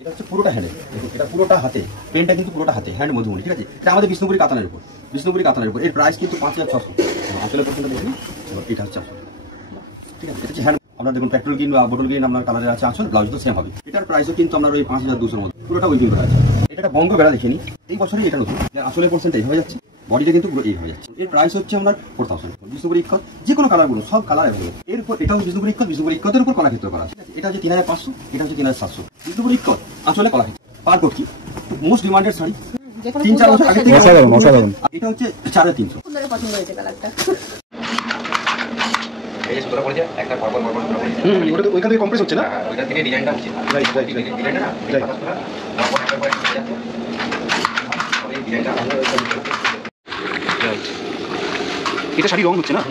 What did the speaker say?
এটা হচ্ছে পুরোটা হ্যান্ডে, দেখুন এটা পুরোটা হাতে, পেনটা কিন্তু পুরোটা হাতে, হ্যান্ড মধুমণি, ঠিক আছে। এটা আমাদের বিষ্ণুপুরি কাতানের উপর, বিষ্ণুপুরি কাতানের উপর। এর প্রাইস কিন্তু 5600। আসলে পর্যন্ত দেখুন, এটা হচ্ছে আসলে, ঠিক আছে। এটা হচ্ছে হ্যান্ড। আপনার দেখুন পেট্রোল গ্রিন বা বোটল গ্রিন আপনার কালারে আছে আসলে, ব্লাউজ তো সেম হবে। এটার প্রাইসও কিন্তু আপনার ওই 5200 মধ্যে, পুরোটা ওই করা আছে। এটা বঙ্গ বেড়া দেখিনি, এই বছরই এটা নতুন, আসলে পার্সেন্ট এই হয়ে যাচ্ছে, বডিটা কিন্তু পুরো এই হয়ে যাচ্ছে। এর প্রাইস হচ্ছে আপনার 4000। বিষ্ণুপুরি ইক্কত যে কোনো কালার গুলো সব কালার অ্যাভেলেবল। এরপর এটাও বিষ্ণুপুরি ইক্কত, বিষ্ণুপুরি ইক্কতের উপর কলা ক্ষেত্র করা আছে। এটা হচ্ছে 3500, এটা হচ্ছে 3700। বিষ্ণুপুরি ইক্কত আসলে কলা ক্ষেত্র পার কোট কি মোস্ট ডিমান্ডেড শাড়ি 3-4 বছর আগে থেকে। এটা হচ্ছে 350। পছন্দ হয়েছে কালারটা। এই সুতরা পড়ে যায় একটা পরপর পরপর সুতরা পড়ে যায়। ওটা তো ওইখান থেকে কম্প্রেস হচ্ছে না, ওইটা থেকে ডিজাইনটা হচ্ছে রাইট রাইট ডিজাইনটা না রাইট। পরপর পরপর যাচ্ছে ওই ডিজাইনটা এটা শাড়ি রং হচ্ছে না।